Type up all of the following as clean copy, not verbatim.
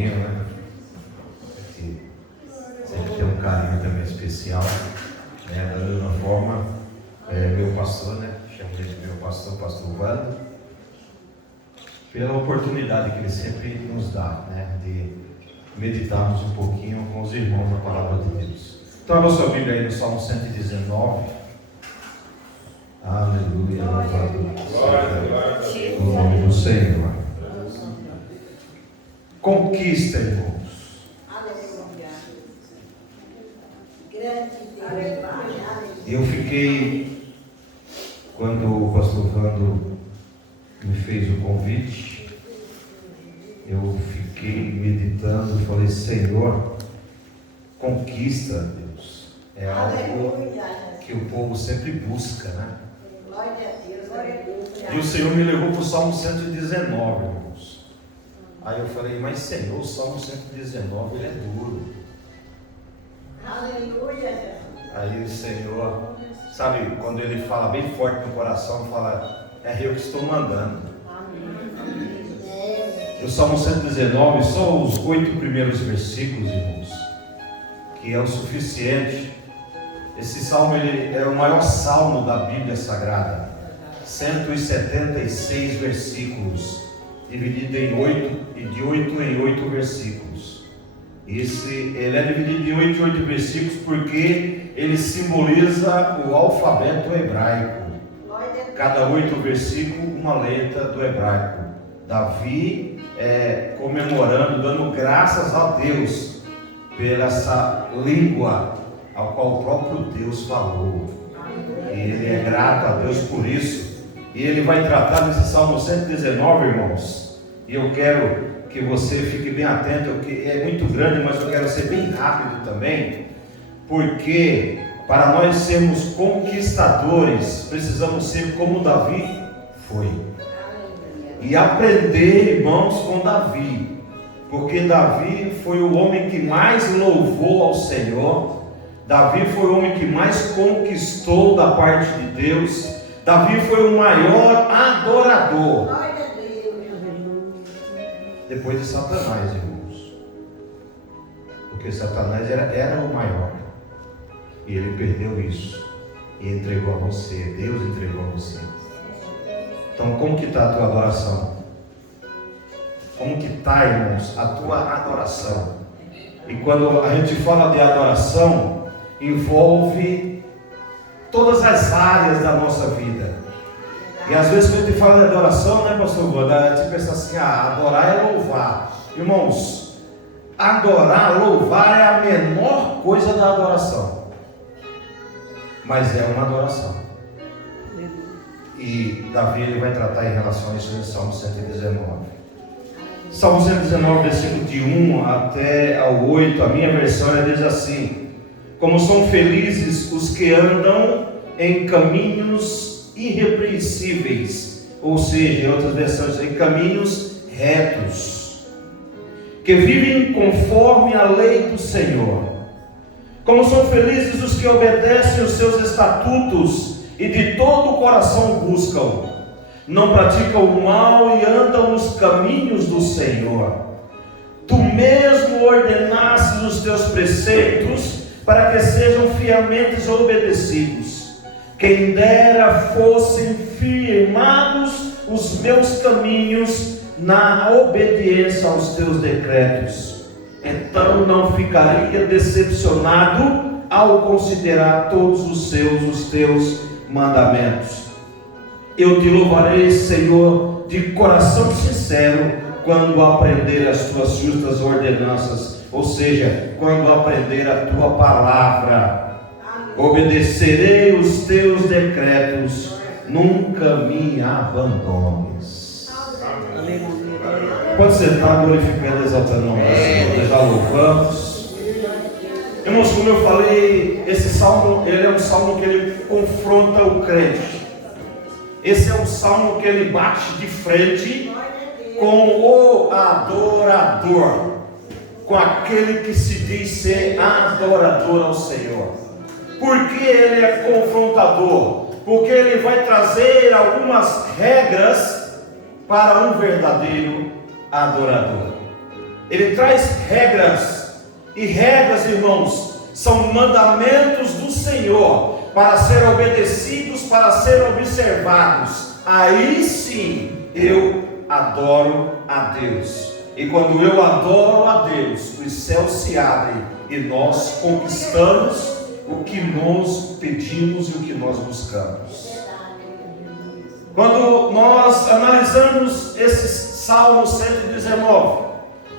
Claudinho, né? Que sempre tem um carinho também especial, né? Da mesma forma, meu pastor, né? Chamo ele de meu pastor, pastor Wando, pela oportunidade que ele sempre nos dá, né? De meditarmos um pouquinho com os irmãos na palavra de Deus. Então, abra sua Bíblia aí no Salmo 119. Aleluia, louvado o nome do Senhor. Conquista, irmãos. Eu fiquei, quando o pastor Vando me fez o convite, eu fiquei meditando e falei: Senhor, conquista, Deus, é algo que o povo sempre busca, né? E o Senhor me levou para o Salmo 119, irmãos. Aí eu falei: mas Senhor, o Salmo 119 ele é duro. Aleluia. Aí o Senhor, sabe, quando ele fala bem forte no coração, fala: é eu que estou mandando. E o Salmo 119, só os 8 primeiros versículos, irmãos, que é o suficiente. Esse salmo ele é o maior salmo da Bíblia Sagrada, 176 versículos, dividido em 8 e de 8 em 8 versículos. Ele é dividido em 8 em 8 versículos porque ele simboliza o alfabeto hebraico. Cada 8 versículos, uma letra do hebraico. Davi comemorando, dando graças a Deus pela essa língua ao qual o próprio Deus falou. E ele é grato a Deus por isso. E ele vai tratar nesse Salmo 119, irmãos. E eu quero que você fique bem atento, que é muito grande, mas eu quero ser bem rápido também, porque para nós sermos conquistadores, precisamos ser como Davi foi. E aprender, irmãos, com Davi, porque Davi foi o homem que mais louvou ao Senhor. Davi foi o homem que mais conquistou da parte de Deus. Davi foi o maior adorador, depois de Satanás, irmãos, porque Satanás era o maior, e ele perdeu isso, e entregou a você. Deus entregou a você. Então, como que está a tua adoração? Como que está, irmãos, a tua adoração? E quando a gente fala de adoração, envolve todas as áreas da nossa vida. E às vezes quando a gente fala de adoração, né, pastor Wanda, a gente pensa assim: adorar é louvar. Irmãos, adorar, louvar é a menor coisa da adoração, mas é uma adoração. E Davi ele vai tratar em relação a isso no Salmo 119. Salmo 119, versículo de 1 até ao 8, a minha versão diz assim: como são felizes os que andam em caminhos irrepreensíveis, ou seja, em outras versões, em caminhos retos, que vivem conforme a lei do Senhor. Como são felizes os que obedecem os seus estatutos e de todo o coração buscam, não praticam o mal e andam nos caminhos do Senhor. Tu mesmo ordenastes os teus preceitos para que sejam fielmente obedecidos. Quem dera fossem firmados os meus caminhos na obediência aos teus decretos. Então não ficaria decepcionado ao considerar todos os teus mandamentos. Eu te louvarei, Senhor, de coração sincero, quando aprender as tuas justas ordenanças, ou seja, quando aprender a tua palavra. Obedecerei os teus decretos, nunca me abandones. Pode sentar, glorificando, exaltando o nome do Senhor. Nós já louvamos. Irmãos, como eu falei, esse salmo, ele é um salmo que ele confronta o crente. Esse é um salmo que ele bate de frente com o adorador, com aquele que se diz ser adorador ao Senhor. Por que ele é confrontador? Porque ele vai trazer algumas regras para um verdadeiro adorador. ele traz regras, e regras, irmãos, são mandamentos do Senhor, para serem obedecidos, para serem observados. Aí sim, eu adoro a Deus. E quando eu adoro a Deus, os céus se abrem e nós conquistamos o que nós pedimos e o que nós buscamos. Quando nós analisamos esses Salmos 119,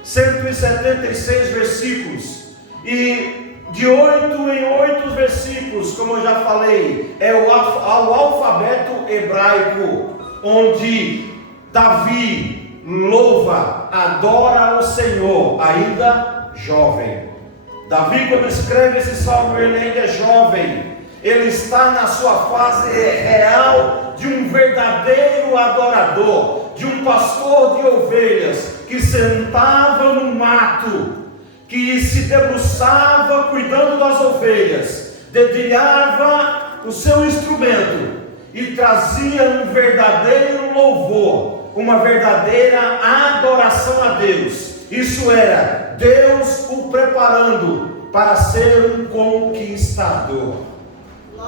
176 versículos, e de 8 em 8 versículos, como eu já falei, é o alfabeto hebraico, onde Davi louva, adora ao Senhor, ainda jovem. Davi, quando escreve esse salmo, ele ainda é jovem, ele está na sua fase real de um verdadeiro adorador, de um pastor de ovelhas, que sentava no mato, que se debruçava cuidando das ovelhas, dedilhava o seu instrumento e trazia um verdadeiro louvor, uma verdadeira adoração a Deus. Isso era Deus o preparando para ser um conquistador,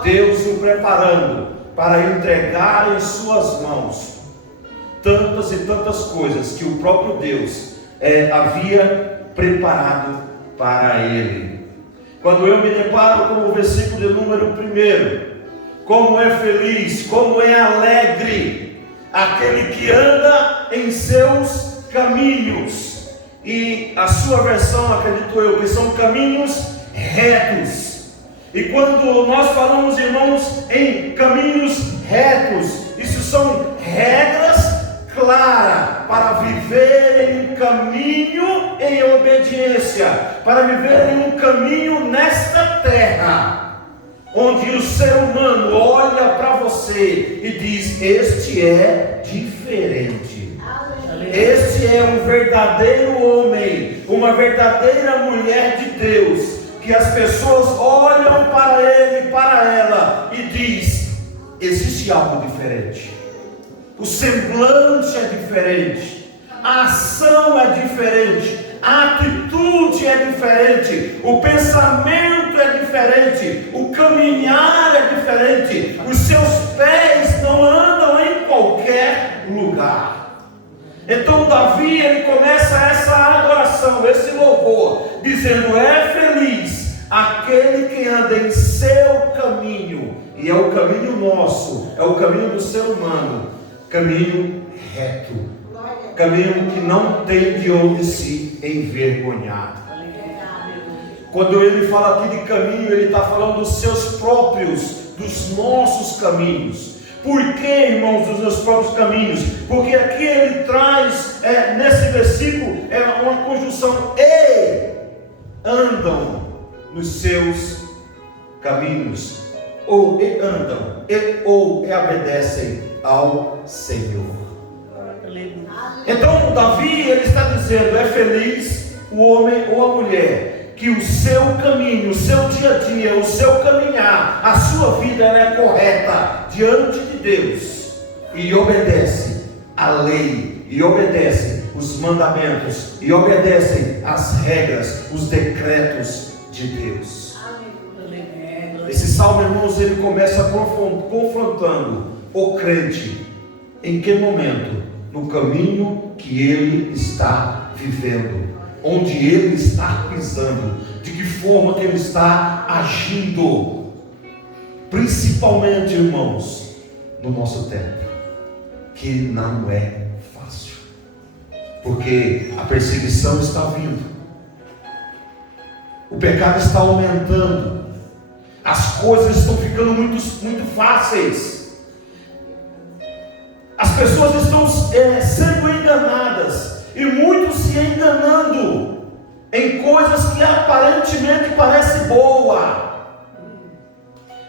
Deus o preparando para entregar em suas mãos tantas e tantas coisas que o próprio Deus havia preparado para ele. Quando eu me deparo com o versículo de número 1, como é feliz, como é alegre aquele que anda em seus caminhos, e a sua versão, acredito eu, que são caminhos retos. E quando nós falamos, irmãos, em caminhos retos, isso são regras claras para viver em um caminho em obediência, para viver em um caminho nesta terra, onde o ser humano olha para você e diz: este é diferente. Este é um verdadeiro homem, uma verdadeira mulher de Deus, que as pessoas olham para ele, para ela, e diz: existe algo diferente. O semblante é diferente, a ação é diferente, a atitude é diferente, o pensamento é diferente, o caminhar é diferente, os seus pés não andam em qualquer lugar. Então Davi, ele começa essa adoração, esse louvor, dizendo: é feliz aquele que anda em seu caminho, e é o caminho nosso, é o caminho do ser humano, caminho reto, caminho que não tem de onde se envergonhar. Quando ele fala aqui de caminho, ele está falando dos seus próprios, dos nossos caminhos. Por que, irmãos, dos meus próprios caminhos? Porque aqui ele traz, nesse versículo, uma conjunção: e andam nos seus caminhos, ou e andam, ou obedecem ao Senhor. Então Davi, ele está dizendo: é feliz o homem ou a mulher que o seu caminho, o seu dia a dia, o seu caminhar, a sua vida, ela é correta diante de Deus, e obedece a lei, e obedece os mandamentos, e obedecem as regras, os decretos de Deus. Esse salmo, irmãos, ele começa confrontando o crente. Em que momento? No caminho que ele está vivendo, onde ele está pisando, de que forma que ele está agindo, principalmente, irmãos, no nosso tempo, que não é fácil, porque a perseguição está vindo, o pecado está aumentando, as coisas estão ficando muito fáceis. As pessoas estão sendo enganadas, e muitos se enganando em coisas que aparentemente parecem boa,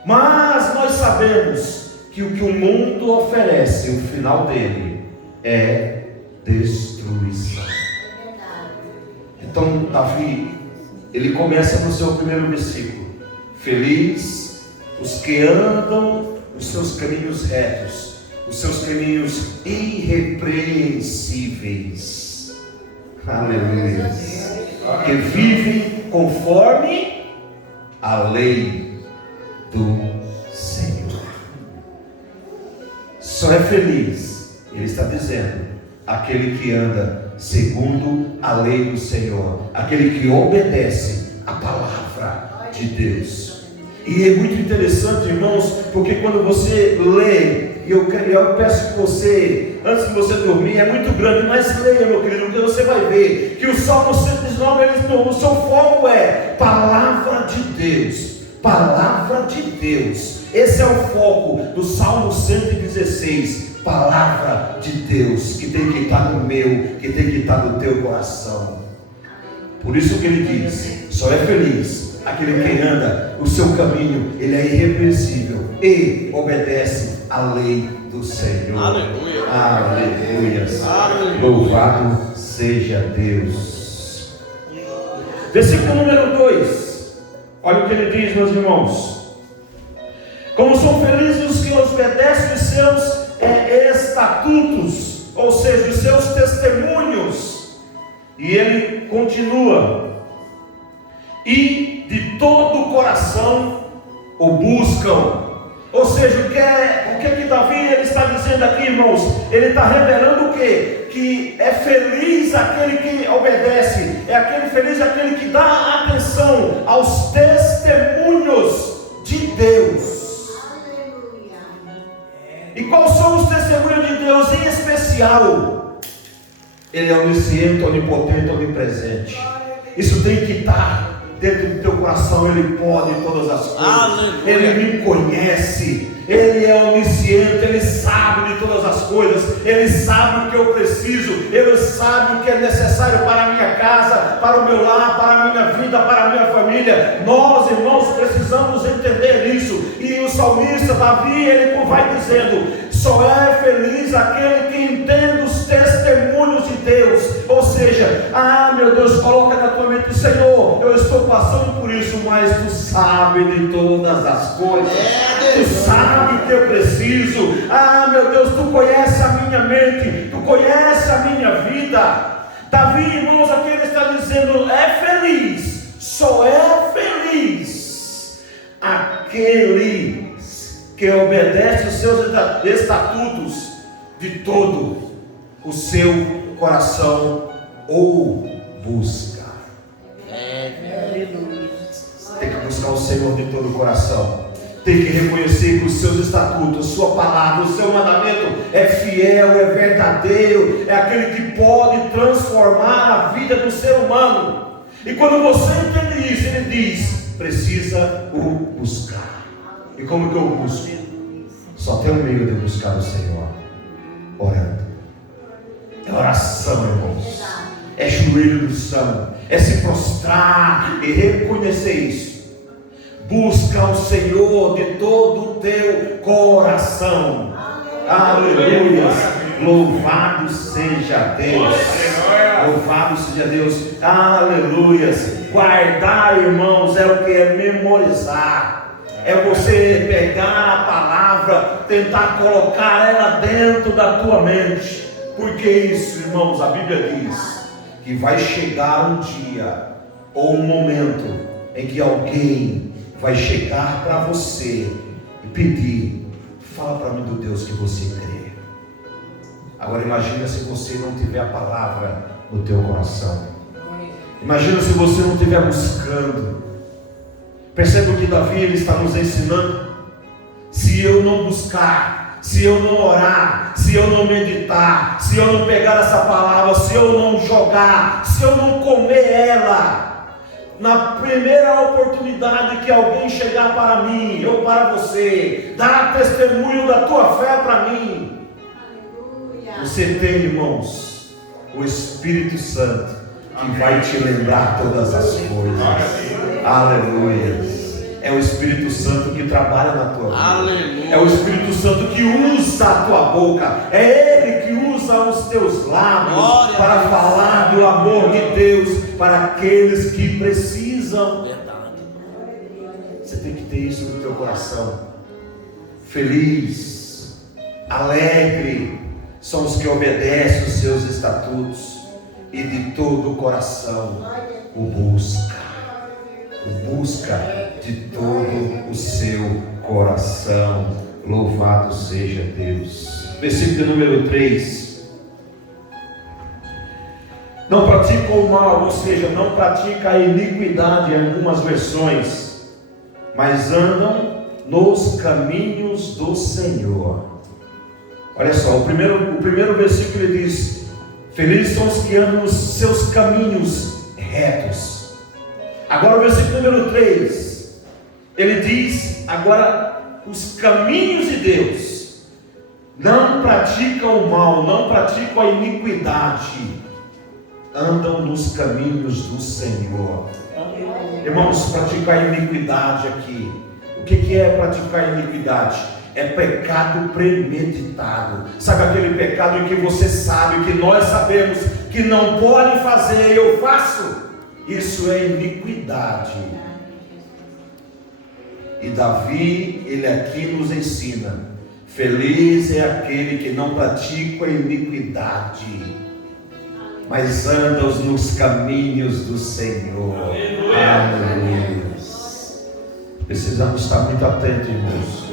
mas nós sabemos que o que o mundo oferece, o final dele é destruição. Então Davi, ele começa no seu primeiro versículo: feliz os que andam os seus caminhos retos, os seus caminhos irrepreensíveis. Aleluia. Que vivem conforme a lei do Senhor. Só é feliz, ele está dizendo, aquele que anda segundo a lei do Senhor, aquele que obedece a palavra de Deus. E é muito interessante, irmãos, porque quando você lê, eu peço que você, antes de você dormir, é muito grande, mas leia, meu querido, porque você vai ver que o Salmo 119, o seu foco é palavra de Deus. Palavra de Deus. Esse é o foco do Salmo 116. Palavra de Deus, que tem que estar no meu, que tem que estar no teu coração. Por isso que ele diz, só é feliz aquele que anda, o seu caminho, ele é irrepreensível e obedece à lei do Senhor. Aleluia. Aleluia. Aleluia. Louvado seja Deus. Versículo número 2. Olha o que ele diz, meus irmãos. Como são felizes os que obedecem os seus estatutos, ou seja, os seus testemunhos. E ele continua. E de todo o coração o buscam. Ou seja, o que Davi ele está dizendo aqui, irmãos? Ele está revelando o quê? Que é feliz aquele que obedece, é feliz aquele que dá atenção aos testemunhos de Deus. Aleluia. E quais são os testemunhos de Deus em especial? Ele é onisciente, onipotente, onipresente. Isso tem que estar dentro do teu coração. Ele pode todas as coisas. Aleluia. Ele me conhece. Ele é onisciente. Ele sabe de todas as coisas. Ele sabe o que eu preciso. Ele sabe o que é necessário para a minha casa, para o meu lar, para a minha vida, para a minha família. Nós, irmãos, precisamos entender isso. E o salmista Davi, ele vai dizendo: só é feliz aquele que entende os testemunhos de Deus. Ou seja, meu Deus, coloca na tua mente: Senhor, eu estou passando por isso, mas tu sabes de todas as coisas. Tu sabes o que eu preciso. Meu Deus, tu conhece a minha mente, tu conhece a minha vida. Davi, irmãos, aqui ele está dizendo: é feliz, só é feliz aquele que obedece os seus estatutos de todo o seu coração ou busca. Tem que buscar o Senhor de todo o coração. Tem que reconhecer que os seus estatutos, sua palavra, o seu mandamento é fiel, é verdadeiro, é aquele que pode transformar a vida do ser humano. E quando você entende isso, ele diz: precisa o buscar. E como que eu busco? Só tem um meio de buscar o Senhor: orando. É oração, irmãos. É joelho no chão. É se prostrar e reconhecer isso. Busca o Senhor de todo o teu coração. Aleluia. Louvado seja Deus. Louvado seja Deus. Aleluia. Guardar, irmãos, é o que é memorizar. É você pegar a palavra, tentar colocar ela dentro da tua mente. Porque isso, irmãos, a Bíblia diz que vai chegar um dia ou um momento em que alguém vai chegar para você e pedir: fala para mim do Deus que você crê. Agora imagina se você não tiver a palavra no teu coração. Imagina se você não estiver buscando. Percebe o que Davi ele está nos ensinando? Se eu não buscar, se eu não orar, se eu não meditar, se eu não pegar essa palavra, se eu não jogar, se eu não comer ela, na primeira oportunidade que alguém chegar para mim ou para você, dar testemunho da tua fé para mim, você tem, irmãos, o Espírito Santo que vai te lembrar todas as coisas. Aleluia. É o Espírito Santo que trabalha na tua vida. Aleluia. É o Espírito Santo que usa a tua boca. É Ele que usa os teus lábios. Glória para falar do amor de Deus para aqueles que precisam. Verdade. Você tem que ter isso no teu coração. Feliz, alegre são os que obedecem os seus estatutos e de todo o coração o busca. O busca de todo o seu coração. Louvado seja Deus. Versículo número 3. Não pratica o mal, ou seja, não pratica a iniquidade em algumas versões, mas andam nos caminhos do Senhor. Olha só, o primeiro versículo ele diz: felizes são os que andam nos seus caminhos retos. Agora o versículo número 3, ele diz agora os caminhos de Deus. Não praticam o mal, não praticam a iniquidade, andam nos caminhos do Senhor. Irmãos, praticar a iniquidade aqui, o que é praticar a iniquidade? É pecado premeditado. Sabe aquele pecado em que você sabe, que nós sabemos que não pode fazer e eu faço? Isso é iniquidade. E Davi, ele aqui nos ensina: feliz é aquele que não pratica a iniquidade, mas anda nos caminhos do Senhor. Aleluia. Precisamos estar muito atentos, irmãos,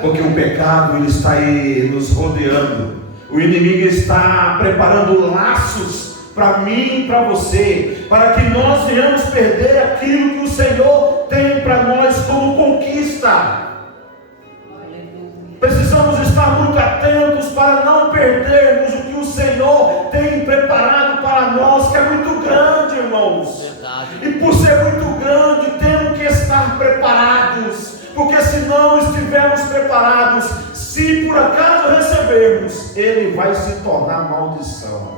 porque o pecado ele está aí nos rodeando. O inimigo está preparando laços para mim e para você, para que nós venhamos perder aquilo que o Senhor tem para nós como conquista. Precisamos estar muito atentos para não perdermos o que o Senhor tem preparado para nós, que é muito grande, irmãos. Verdade. E por ser muito grande, temos que estar preparados, porque se não estivermos preparados, se por acaso recebermos, ele vai se tornar maldição,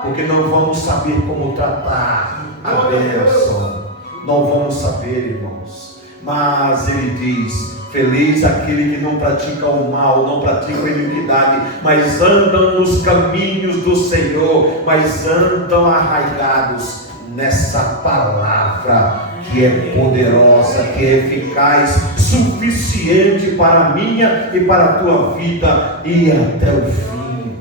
porque não vamos saber como tratar a bênção, não vamos saber, irmãos. Mas ele diz: feliz aquele que não pratica o mal, não pratica a iniquidade, mas andam nos caminhos do Senhor, mas andam arraigados nessa palavra que é poderosa, que é eficaz, suficiente para a minha e para a tua vida e até o fim.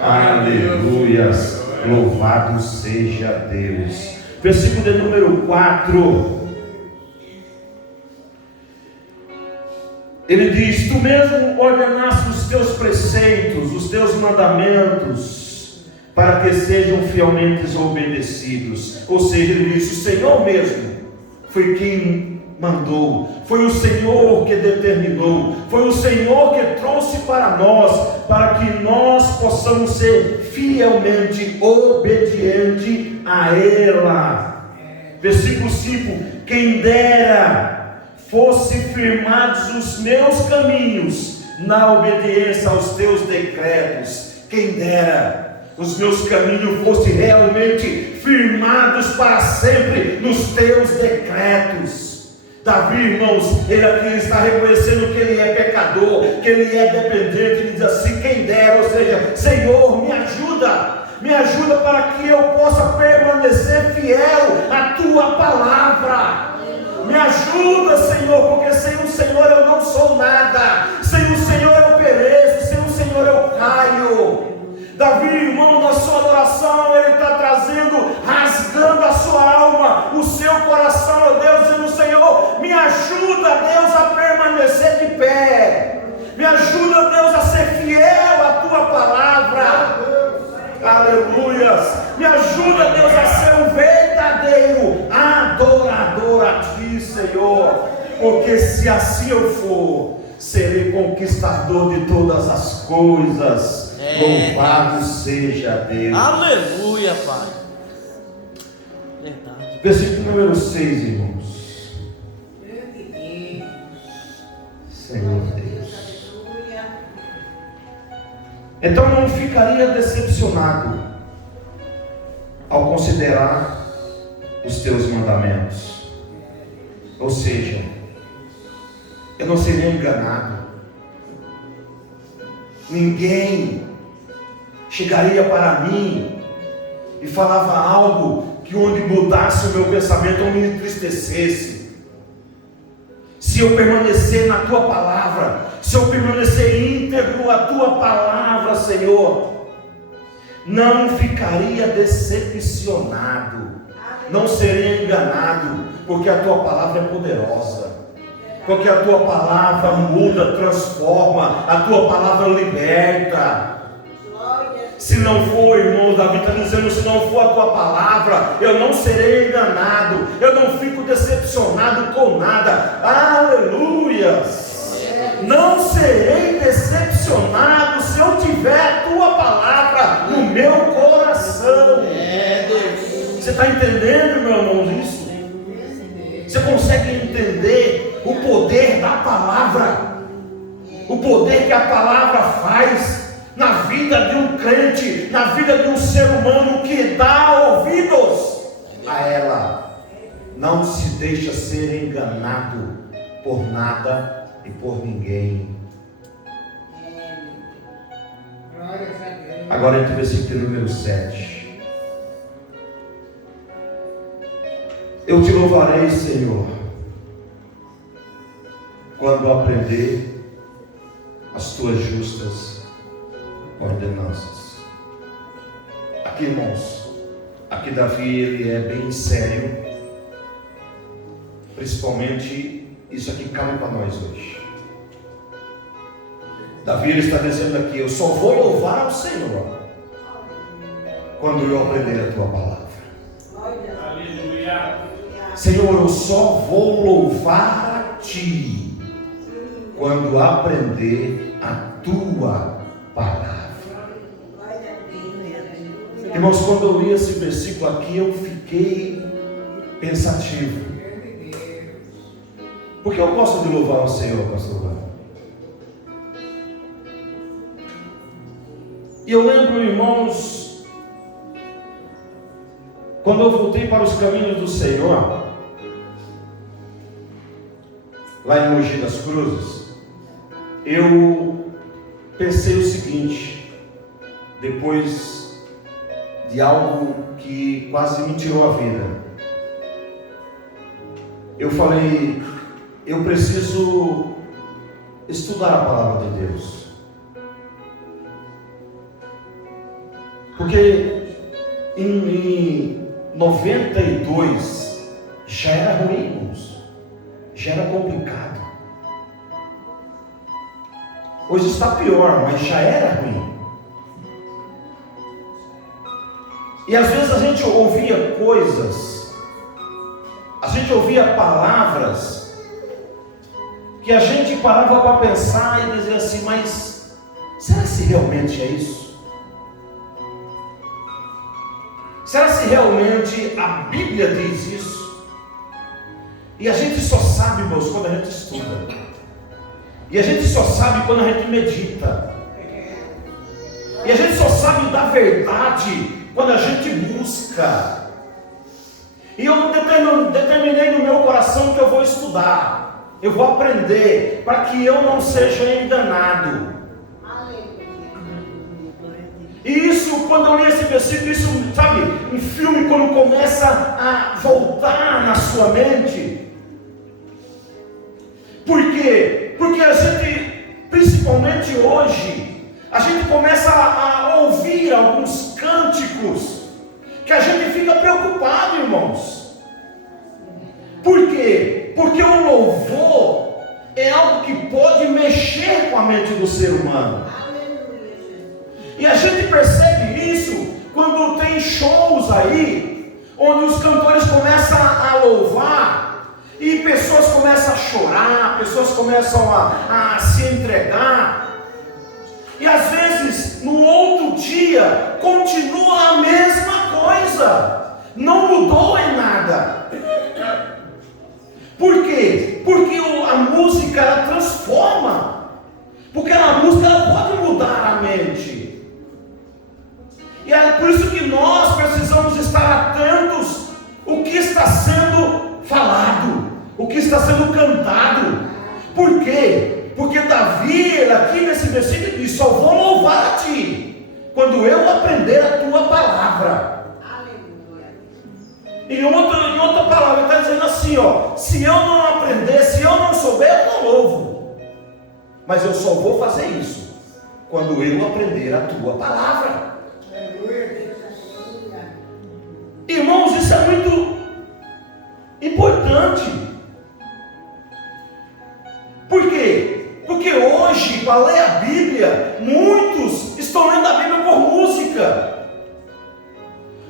Aleluias, louvado seja Deus. Versículo de número 4. Ele diz: tu mesmo ordenaste os teus preceitos, os teus mandamentos, para que sejam fielmente obedecidos. Ou seja, ele diz: o Senhor mesmo foi quem mandou, foi o Senhor que determinou, foi o Senhor que trouxe para nós, para que nós possamos ser fielmente obedientes a ela. Versículo 5: quem dera fosse firmados os meus caminhos na obediência aos teus decretos. Quem dera os meus caminhos fossem realmente firmados para sempre nos teus decretos. Davi, irmãos, ele aqui está reconhecendo que ele é pecador, que ele é dependente. Ele diz assim: quem dera, ou seja, Senhor, me ajuda para que eu possa permanecer fiel à tua palavra. Me ajuda, Senhor, porque sem o Senhor eu não sou nada, sem o Senhor eu pereço, sem o Senhor eu caio. Davi, irmão, na sua adoração, ele está trazendo, rasgando a sua alma, o seu coração, ó Deus, dizendo: Senhor, me ajuda, Deus, a permanecer de pé, me ajuda, Deus, a ser fiel à tua palavra. Aleluias. Me ajuda, Deus, a ser um verdadeiro adorador a ti, Senhor, porque se assim eu for, serei conquistador de todas as coisas. Louvado seja Deus. Aleluia, Pai. Verdade. Versículo número 6, irmãos. Senhor Deus. Então não ficaria decepcionado ao considerar os teus mandamentos. Ou seja, eu não seria enganado. Ninguém chegaria para mim e falava algo que onde mudasse o meu pensamento ou me entristecesse. Se eu permanecer na tua palavra, se eu permanecer íntegro à tua palavra, Senhor, não ficaria decepcionado, não seria enganado, porque a tua palavra é poderosa, porque a tua palavra muda, transforma, a tua palavra liberta. Se não for, irmão, Davi está dizendo, se não for a tua palavra, eu não serei enganado, eu não fico decepcionado com nada. Aleluias! Não serei decepcionado se eu tiver a tua palavra no meu coração. Você está entendendo, meu irmão, isso? Você consegue entender o poder da palavra, o poder que a palavra faz na vida de um crente, na vida de um ser humano que dá ouvidos a ela? Não se deixa ser enganado por nada e por ninguém. Agora entre o versículo número 7. Eu te louvarei, Senhor, quando aprender as tuas justas ordenanças. Aqui, irmãos, aqui Davi, ele é bem sério, principalmente isso aqui cabe para nós hoje. Davi, ele está dizendo aqui, eu só vou louvar ao Senhor quando eu aprender a tua palavra. Aleluia. Senhor, eu só vou louvar a ti quando aprender a tua palavra. Irmãos, quando eu li esse versículo aqui, eu fiquei pensativo. Porque eu gosto de louvar o Senhor, pastor Wagner. E eu lembro, irmãos, quando eu voltei para os caminhos do Senhor, lá em Mogi das Cruzes, eu pensei o seguinte, depois de algo que quase me tirou a vida. Eu falei, eu preciso estudar a palavra de Deus. Porque em 92 já era ruim, irmãos. Já era complicado. Hoje está pior, mas já era ruim. E às vezes a gente ouvia coisas, a gente ouvia palavras, que a gente parava para pensar e dizia assim, mas será que realmente é isso? Será se realmente a Bíblia diz isso? E a gente só sabe, irmãos, quando a gente estuda. E a gente só sabe quando a gente medita. E a gente só sabe da verdade quando a gente busca. E eu determinei no meu coração que eu vou estudar. Eu vou aprender para que eu não seja enganado. E isso, quando eu li esse versículo, isso, sabe, um filme quando começa a voltar na sua mente. Por quê? Porque a gente, principalmente hoje, a gente começa a ouvir alguns cânticos que a gente fica preocupado, irmãos. Por quê? Porque o louvor é algo que pode mexer com a mente do ser humano. E a gente percebe isso quando tem shows aí, onde os cantores começam a louvar, e pessoas começam a chorar, pessoas começam a se entregar, e às vezes no outro dia continua a mesma coisa, não mudou em nada. Por quê? Porque a música ela transforma, porque a música ela pode mudar a mente. E é por isso que nós precisamos estar atentos o que está sendo falado, o que está sendo cantado. Por quê? Porque Davi, aqui nesse versículo diz, só vou louvar a ti quando eu aprender a tua palavra. Em outra palavra, ele está dizendo assim, ó, se eu não aprender, se eu não souber, eu não louvo. Mas eu só vou fazer isso quando eu aprender a tua palavra. fala, lê a Bíblia. Muitos estão lendo a Bíblia por música.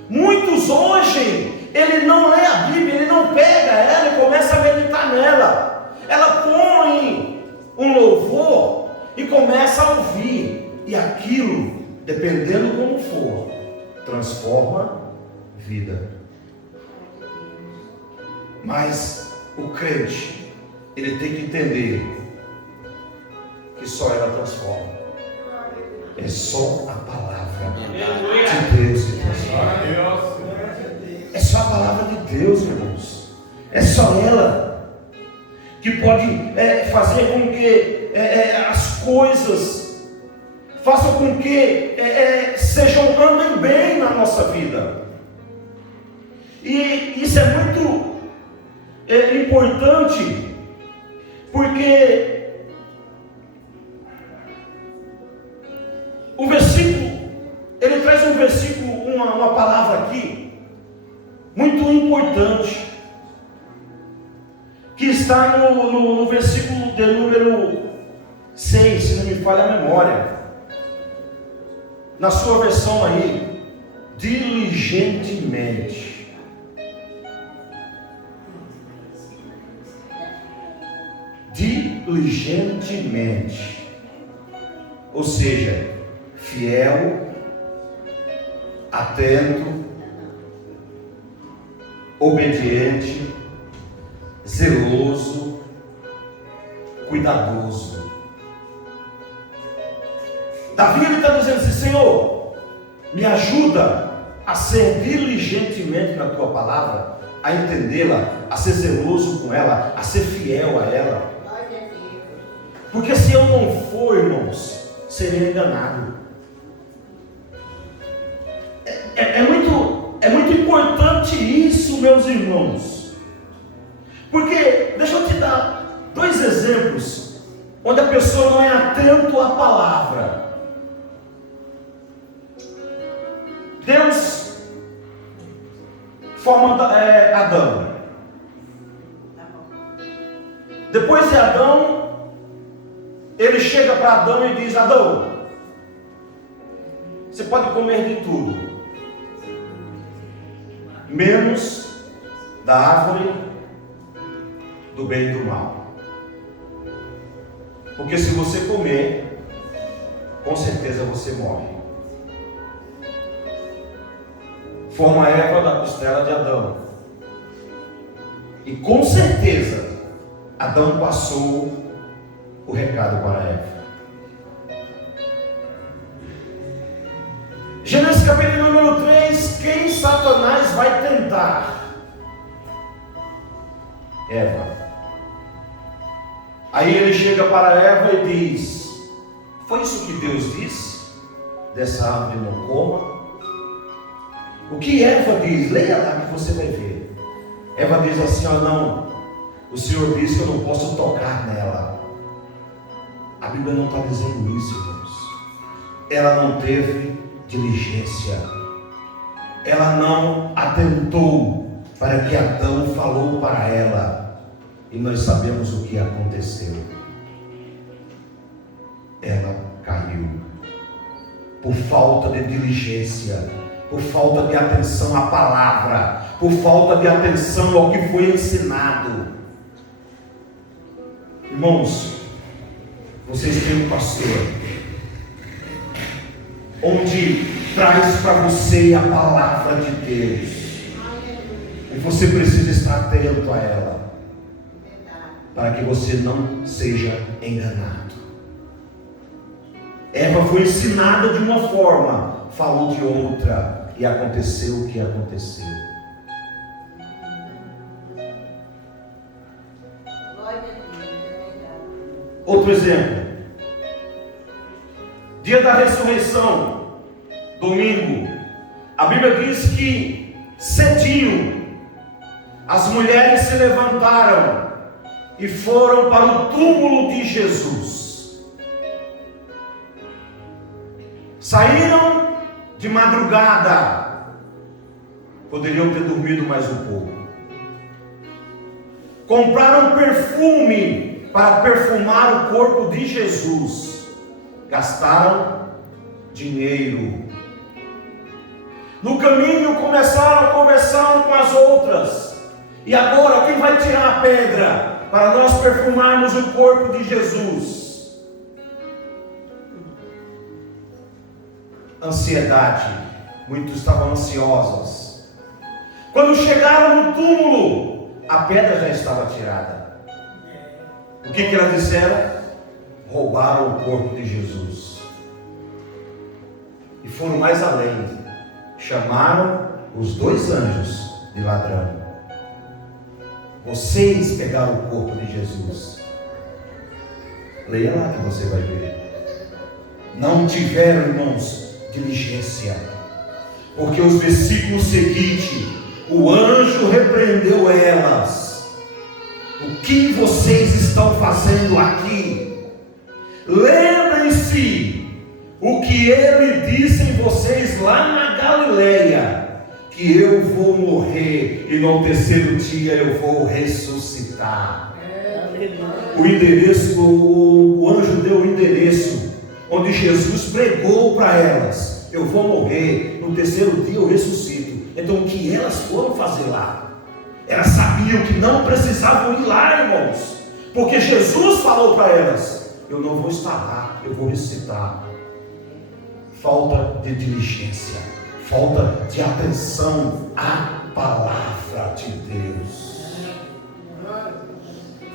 Muitos hoje, ele não lê a Bíblia, ele não pega ela e começa a meditar nela. Ela põe um louvor e começa a ouvir. E aquilo, dependendo como for, transforma vida. Mas o crente, ele tem que entender que só ela transforma. É só a palavra de Deus que transforma. É só a palavra de Deus, irmãos. É só ela que pode fazer com que as coisas façam com que andem bem na nossa vida. E isso é muito importante, porque o versículo, ele traz um versículo, uma palavra aqui, muito importante, que está no versículo de número 6, se não me falha a memória, na sua versão aí, diligentemente. Diligentemente, ou seja, fiel, atento, obediente, zeloso, cuidadoso. Davi está dizendo assim: Senhor, me ajuda a ser diligentemente na tua palavra, a entendê-la, a ser zeloso com ela, a ser fiel a ela. Porque se eu não for, irmãos, serei enganado. É muito importante isso, meus irmãos. Porque, deixa eu te dar 2 exemplos, onde a pessoa não é atento à palavra. Deus forma Adão. Depois de Adão, ele chega para Adão e diz: Adão, você pode comer de tudo, menos da árvore do bem e do mal, porque se você comer, com certeza você morre. Forma Eva da costela de Adão, e com certeza Adão passou o recado para Eva. Gênesis capítulo número 3, quem Satanás vai tentar? Eva. Aí ele chega para Eva e diz: foi isso que Deus disse? Dessa árvore não coma. O que Eva diz? Leia lá que você vai ver. Eva diz assim: ó, não, o Senhor disse que eu não posso tocar nela. A Bíblia não está dizendo isso, irmãos. Ela não teve diligência. Ela não atentou para que Adão falou para ela. E nós sabemos o que aconteceu. Ela caiu. Por falta de diligência. Por falta de atenção à palavra. Por falta de atenção ao que foi ensinado. Irmãos, vocês têm um pastor onde traz para você a palavra de Deus, e você precisa estar atento a ela, para que você não seja enganado. Eva foi ensinada de uma forma, falou de outra, e aconteceu o que aconteceu. Outro exemplo, dia da ressurreição, domingo, a Bíblia diz que cedinho as mulheres se levantaram e foram para o túmulo de Jesus. Saíram de madrugada, poderiam ter dormido mais um pouco. Compraram perfume para perfumar o corpo de Jesus. gastaram dinheiro. No caminho começaram a conversar um com as outras. E agora quem vai tirar a pedra para nós perfumarmos o corpo de Jesus? Ansiedade. Muitos estavam ansiosos. Quando chegaram no túmulo, a pedra já estava tirada. O que elas disseram? Roubaram o corpo de Jesus. E foram mais além. Chamaram os 2 anjos de ladrão. Vocês pegaram o corpo de Jesus. Leia lá que você vai ver. Não tiveram, irmãos, diligência. Porque os versículos seguintes, o anjo repreendeu elas. O que vocês estão fazendo aqui? Lembrem-se o que ele disse em vocês lá na Galileia, que eu vou morrer e no 3º dia eu vou ressuscitar. O endereço, o anjo deu o endereço onde Jesus pregou para elas: eu vou morrer, no 3º dia eu ressuscito. Então o que elas foram fazer lá? Elas sabiam que não precisavam ir lá, irmãos, porque Jesus falou para elas: eu não vou estar lá, eu vou ressuscitar. Falta de diligência, falta de atenção à palavra de Deus.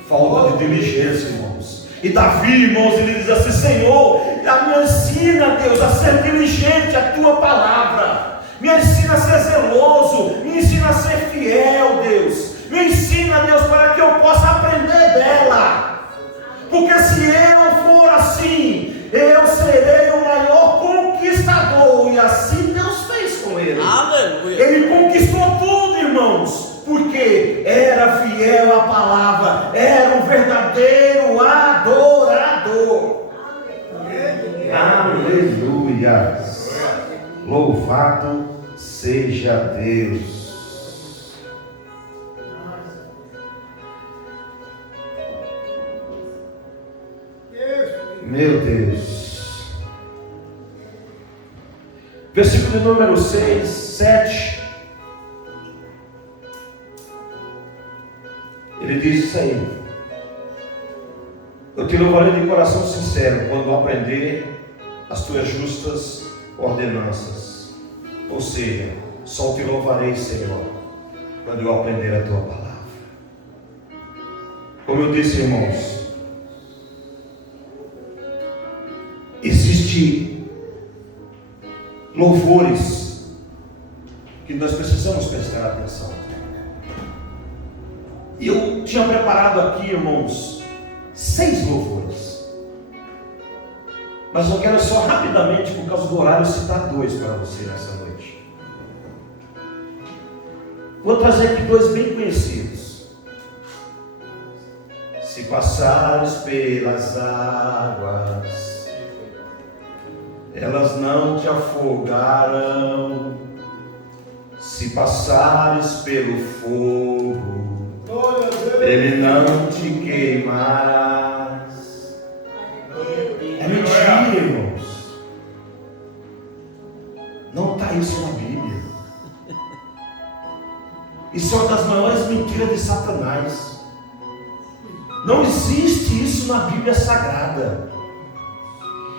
Falta de diligência, irmãos. E Davi, irmãos, ele diz assim: Senhor, me ensina, Deus, a ser diligente à tua palavra. Me ensina a ser zeloso, me ensina a ser fiel, Deus. Me ensina, Deus, para que eu possa aprender dela. Porque se eu for assim, eu serei o maior conquistador. E assim Deus fez com ele. Aleluia. Ele conquistou tudo, irmãos, porque era fiel à palavra, era um verdadeiro adorador. Aleluia. Louvado seja Deus. Meu Deus. Versículo de número 6, 7. Ele diz isso aí: eu te louvarei de coração sincero quando aprender as tuas justas ordenanças. Ou seja, só te louvarei, Senhor, quando eu aprender a tua palavra. Como eu disse, irmãos, existe louvores que nós precisamos prestar atenção. E eu tinha preparado aqui, irmãos, 6 louvores, mas eu quero só rapidamente, por causa do horário, citar 2 para você nessa noite. Vou trazer aqui 2 bem conhecidos. Se passares pelas águas, elas não te afogarão. Se passares pelo fogo, ele não te queimarás. É mentira, irmãos. Não está isso na Bíblia. Isso é uma das maiores mentiras de Satanás. Não existe isso na Bíblia Sagrada.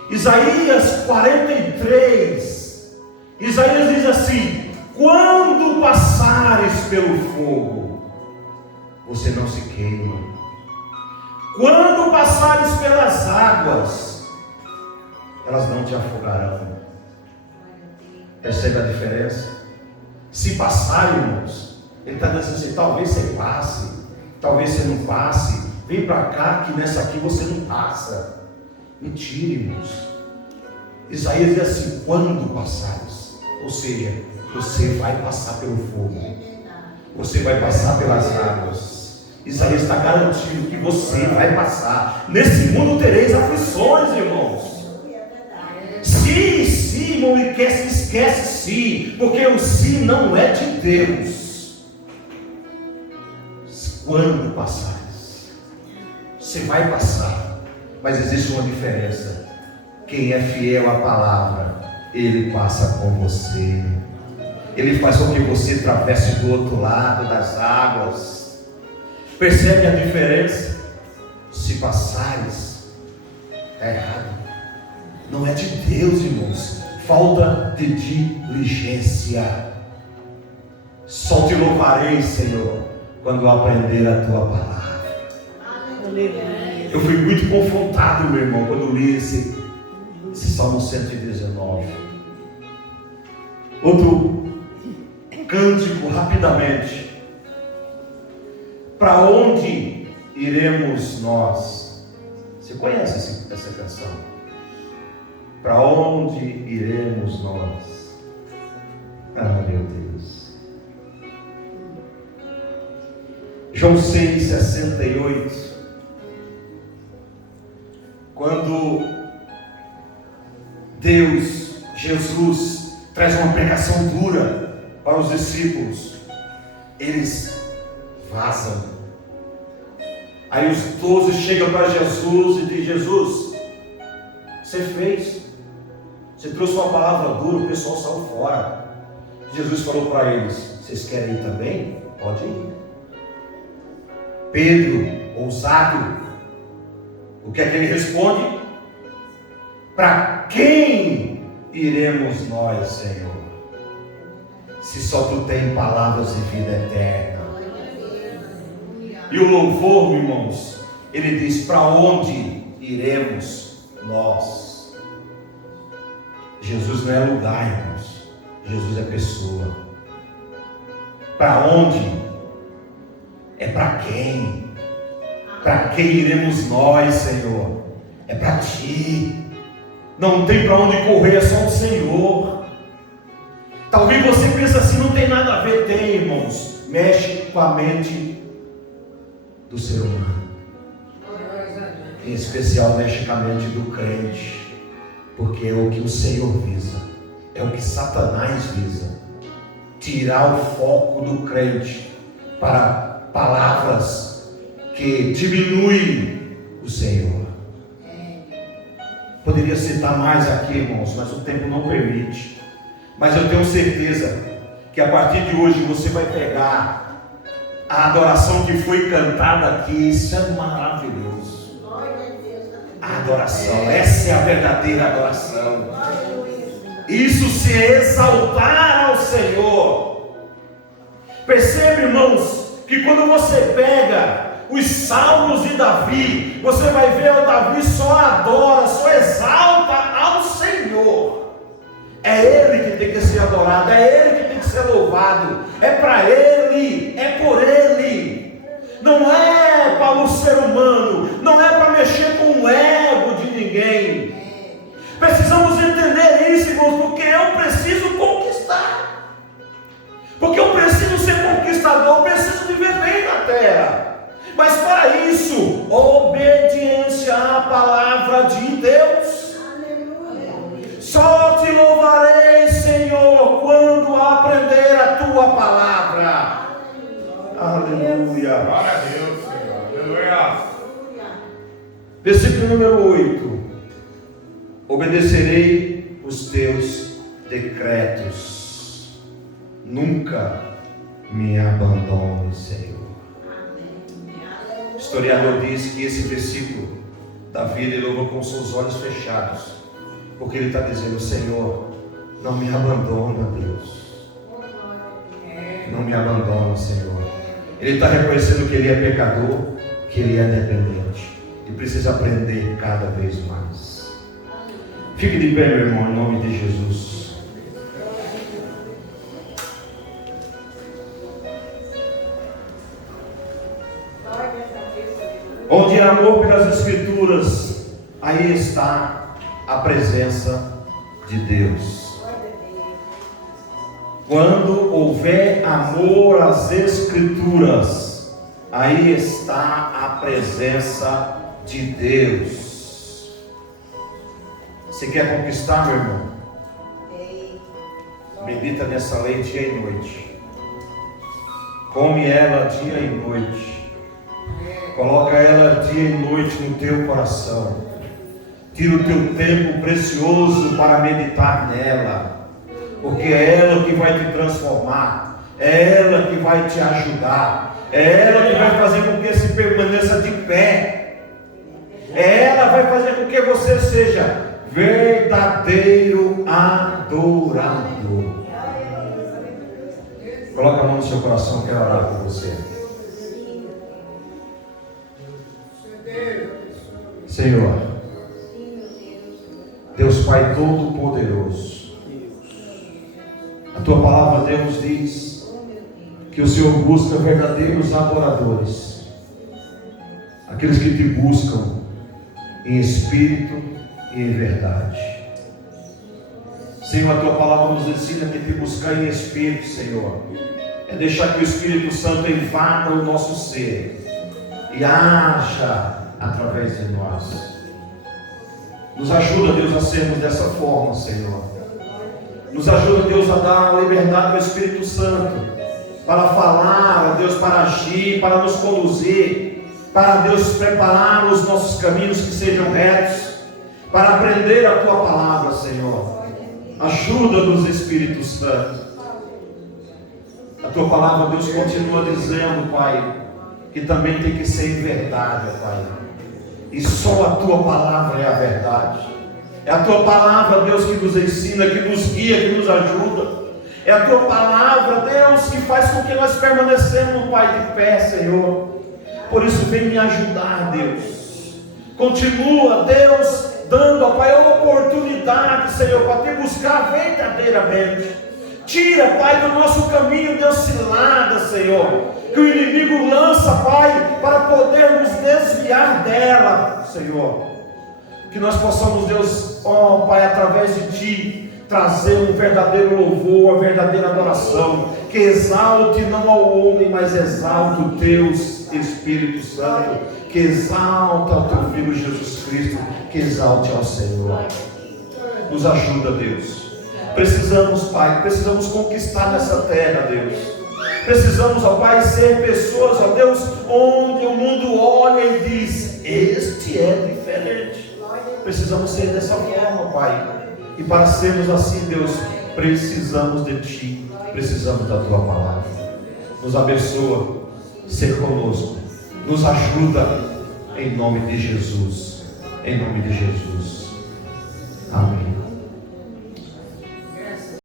Isaías 43, Isaías diz assim: quando passares pelo fogo, você não se queima. Quando passares pelas águas, elas não te afogarão. Percebe a diferença? Se passar, irmãos, ele está dizendo assim: talvez você passe, talvez você não passe. Vem para cá que nessa aqui você não passa. Mentira, irmãos. Isaías diz assim: quando passares, ou seja, você vai passar pelo fogo, você vai passar pelas águas. Isaías está garantindo que você vai passar. Nesse mundo tereis aflições, irmãos. Se, irmão, esquece se, porque o se não é de Deus. Quando passares, você vai passar, mas existe uma diferença. quem é fiel à palavra, Ele passa com você. Ele faz com que você atravesse do outro lado das águas. Percebe a diferença? Se passares, é errado. Não é de Deus, irmãos. Falta de diligência. Só te louvarei, Senhor, quando aprender a tua palavra. Eu fui muito confrontado, meu irmão, quando li esse Salmo 119. Outro cântico, rapidamente. Para onde iremos nós? Você conhece essa canção? Para onde iremos nós? Ah, meu Deus. João 6,68. Quando Deus, Jesus, traz uma pregação dura para os discípulos, eles vazam. Aí os 12 chegam para Jesus e dizem: Jesus, você fez, você trouxe uma palavra dura, o pessoal saiu fora. Jesus falou para eles: vocês querem ir também? Pode ir. Pedro, ousado, o que é que ele responde? Para quem iremos nós, Senhor? Se só tu tens palavras de vida eterna. E o louvor, irmãos, ele diz: para onde iremos nós? Jesus não é lugar, irmãos. Jesus é pessoa. Para onde? É para quem? Para quem iremos nós, Senhor? É para ti. Não tem para onde correr, é só o Senhor. Talvez você pense assim: não tem nada a ver. Tem, irmãos. Mexe com a mente do ser humano. Em especial mexe com a mente do crente. Porque é o que o Senhor visa. É o que Satanás visa. Tirar o foco do crente para palavras que diminuem o Senhor. Poderia citar mais aqui, irmãos, mas o tempo não permite. Mas eu tenho certeza que a partir de hoje você vai pegar a adoração que foi cantada aqui. Isso é maravilhoso. A adoração, essa é a verdadeira adoração. Isso se exaltar ao Senhor. Percebe, irmãos, que quando você pega os salmos de Davi, você vai ver o Davi só adora, só exalta ao Senhor. É Ele que tem que ser adorado, é Ele que tem que ser louvado, é para Ele, é por Ele. Não é para o ser humano, não é para mexer com o ego de ninguém. Precisamos entender isso, irmãos, porque eu preciso conquistar. Porque eu preciso ser conquistador, eu preciso viver bem na terra. Mas para isso, obediência à palavra de Deus. Só te louvarei, Senhor, quando aprender a tua palavra. Aleluia. Glória a Deus, Senhor. Aleluia. Versículo número 8. Obedecerei os teus decretos. Nunca me abandone, Senhor. O historiador diz que esse versículo, Davi, ele louva com seus olhos fechados, porque ele está dizendo: Senhor, não me abandona, Deus. Não me abandona, Senhor. Ele está reconhecendo que ele é pecador, que ele é dependente, e precisa aprender cada vez mais. Fique de pé, meu irmão, em nome de Jesus. Onde há amor pelas Escrituras, aí está a presença de Deus. Quando houver amor às Escrituras, aí está a presença de Deus. Você quer conquistar, meu irmão? Medita nessa lei dia e noite. Come ela dia e noite. Coloca ela dia e noite no teu coração. Tira o teu tempo precioso para meditar nela, porque é ela que vai te transformar, é ela que vai te ajudar, é ela que vai fazer com que você permaneça de pé, ela vai fazer com que você seja verdadeiro adorador. Coloca a mão no seu coração, quero orar por você. Senhor, Deus Pai Todo-Poderoso, a Tua palavra, Deus, diz que o Senhor busca verdadeiros adoradores, aqueles que te buscam em espírito e em verdade. Senhor, a Tua palavra nos ensina que te buscar em espírito, Senhor, é deixar que o Espírito Santo invada o nosso ser e haja através de nós. Nos ajuda, Deus, a sermos dessa forma, Senhor. Nos ajuda, Deus, a dar liberdade ao Espírito Santo para falar, Deus, para agir, para nos conduzir, para, Deus, preparar os nossos caminhos que sejam retos, para aprender a Tua palavra, Senhor. Ajuda-nos, Espírito Santo. A Tua palavra, Deus, continua dizendo, Pai, que também tem que ser em verdade, Pai. E só a Tua palavra é a verdade. É a Tua palavra, Deus, que nos ensina, que nos guia, que nos ajuda. É a Tua palavra, Deus, que faz com que nós permanecemos, Pai, de pé, Senhor. Por isso, vem me ajudar, Deus. Continua, Deus, dando, Pai, a oportunidade, Senhor, para te buscar verdadeiramente. Tira, Pai, do nosso caminho, Deus, cilada, Senhor, que o inimigo lança, Pai, para podermos desviar dela, Senhor. Que nós possamos, Deus, ó Pai, através de Ti, trazer um verdadeiro louvor, uma verdadeira adoração, que exalte não ao homem, mas exalte o Teu Espírito Santo, que exalta o Teu Filho Jesus Cristo, que exalte ao Senhor. Nos ajuda, Deus. Precisamos, Pai, precisamos conquistar nessa terra, Deus. Precisamos, ó Pai, ser pessoas, ó Deus, onde o mundo olha e diz: este é diferente. Precisamos ser dessa forma, Pai. E para sermos assim, Deus, precisamos de Ti, precisamos da Tua palavra. Nos abençoa, ser conosco, nos ajuda, em nome de Jesus. Em nome de Jesus. Amém.